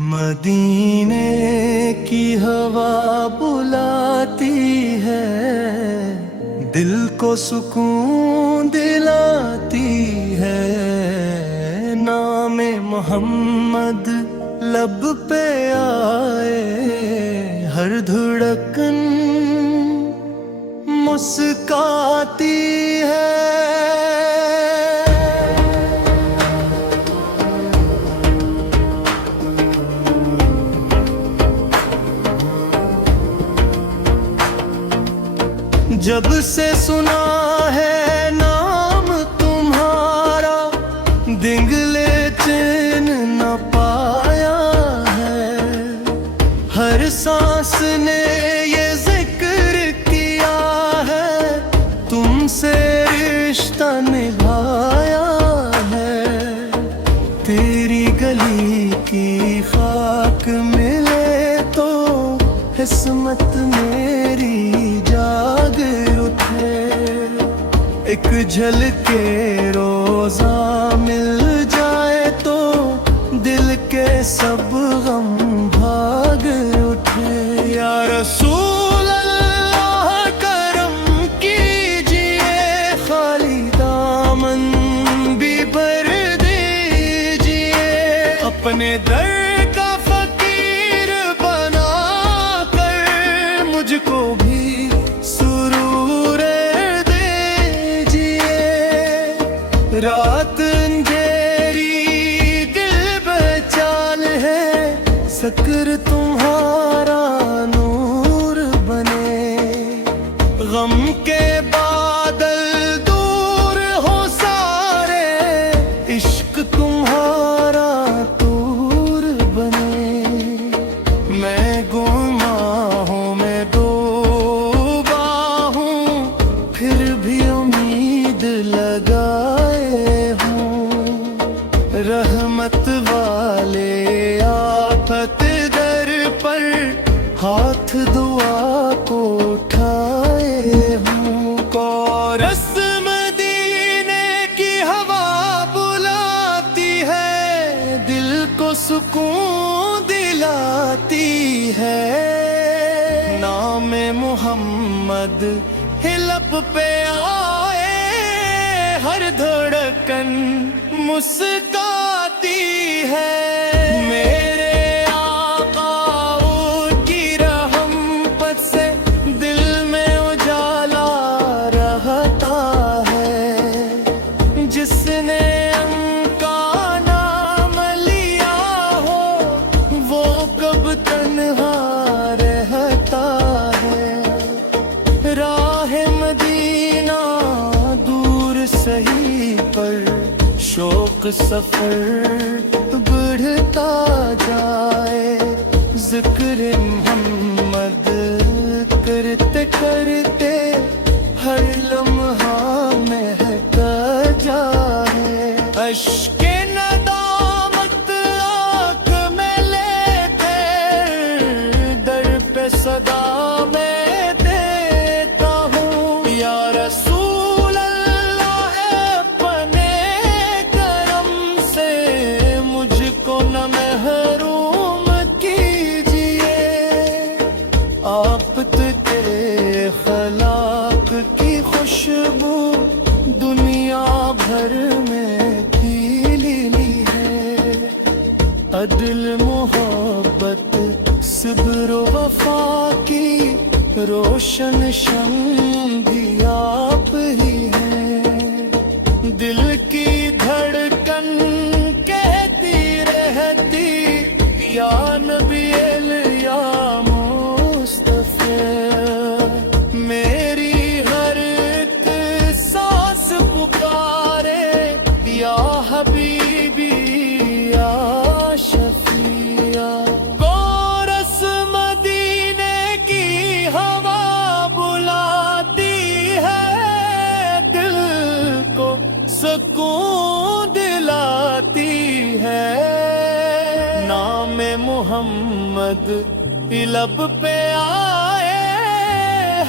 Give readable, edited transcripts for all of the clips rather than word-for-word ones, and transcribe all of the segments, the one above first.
मदीने की हवा बुलाती है, दिल को सुकून दिलाती है। नामे मोहम्मद लब पे आए, हर धड़कन मुस्काती है। जब से सुना है नाम तुम्हारा, दिंगले चैन न पाया है। हर सांस ने ये जिक्र किया है, तुमसे रिश्ता निभाया है। तेरी गली की खाक मिले तो किस्मत मेरी जाग उठे। एक झलके रोजा मिल जाए तो दिल के सब गम भाग उठे। या रसूल अल्लाह करम कीजिए, खाली दामन भी भर दीजिए। अपने दर का फकीर बना कर मुझको भी रात अंधेरी दिल बेचाल है, सक्र तुम्हारा नूर बने। गम के बादल दूर हो सारे, इश्क तुम्हारा दूर बने। मैं गुमा हूँ, मैं डूबा हूँ, फिर भी उम्मीद लगा रहमत वाले आफत दर पर हाथ दुआ को उठाए हूँ। कोरस मदीने की हवा बुलाती है, दिल को सुकून दिलाती है। नाम मोहम्मद लब पे आए, हर धड़कन मुस्काती है। मेरे आका उनकी रहमत से दिल में उजाला रहता है। जिसने उनका नाम लिया हो, वो कब तन्हा रहता है। राह मदीना दूर सही पर शौक सफर बढ़ता जाए। जिक्र मोहम्मद करते करते हर लम्हा महका जाए। अश्के नदामत आँख में लेके दर पे सदा मैं देता हूँ। या रसूल अल्लाह अपने मुझको न महरूम कीजिए। आप तेरे खलाक की खुशबू दुनिया भर में खिली है। अदल मोहब्बत सब्र वफा की रोशन शम्स भी आप ही हैं। दिल की धड़कन या नबी या मुस्तफा, मेरी हर एक सांस पुकारे। या हबीबी या शफिया। कोरस मदीने की हवा बुलाती है, दिल को सुकून दिलाती है। नाम मोहम्मद लब पे आए,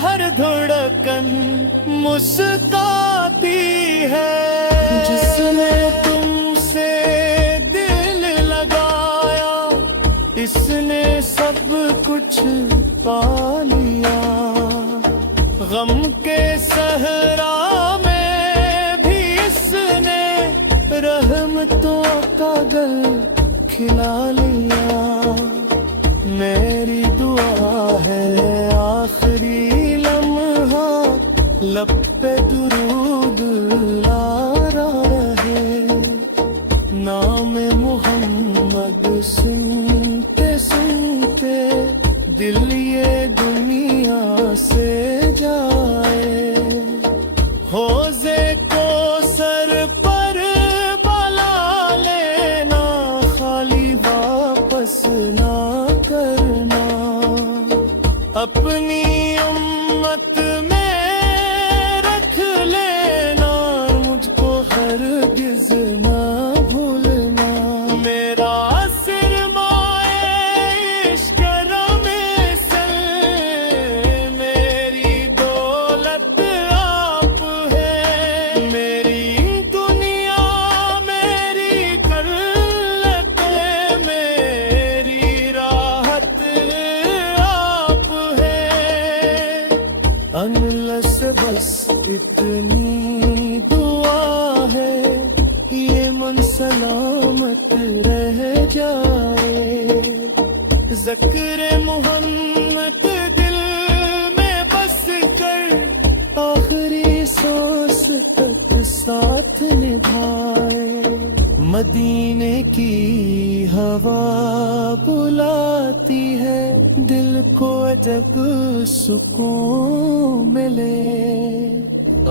हर धड़कन मुस्काती है। जिसने तुमसे दिल लगाया اس نے سب کچھ پا لیا. غم کے صحرا میں بھی اس نے رحمتوں کا گل کھلا لیا. میری دعا ہے آخری لمحہ لب پہ درود لا رہے. نام محمد سنتے سنتے دل یہ دنیا سے جائے. حوضے کو سر پر بلا لینا خالی واپس نہ کرنا. اپنی امت میں رکھ لینا مجھ کو ہرگز نہ بھولنا. میرا سرمایہ عشق کرم سے میری دولت آپ ہے. میری دنیا میری کلت ہے میری راحت آپ ہے. انلس بس اتنی دعا ہے یہ من سلامت رہ جائے. ذکر محمد دل میں بس کر آخری سانس تک ساتھ نبھائے. مدینے کی ہوا بلاتی ہے دل کو جب سکون ملے.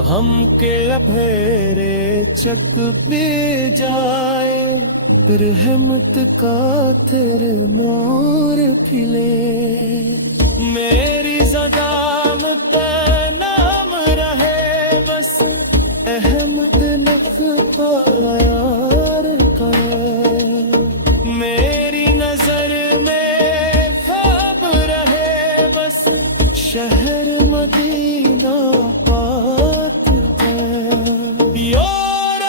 ہم کے لبھیرے چک پہ جائے رحمت کا تر نور پھلے. میری زدام پہ نام رہے بس احمد نقطہ یار کا. میری نظر میں خواب رہے بس شہر مدینہ پاک ہے. یار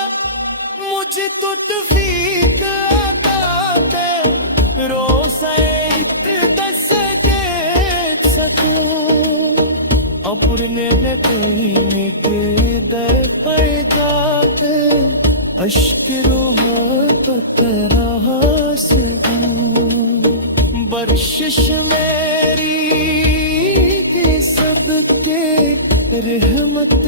مجھ تو توفیق عطا کر روزہ اقتداس دیکھ سکوں. اپنے یتیم کے در پیدا کر اشک روح تیرا سے بخشش میری سب کے رحمت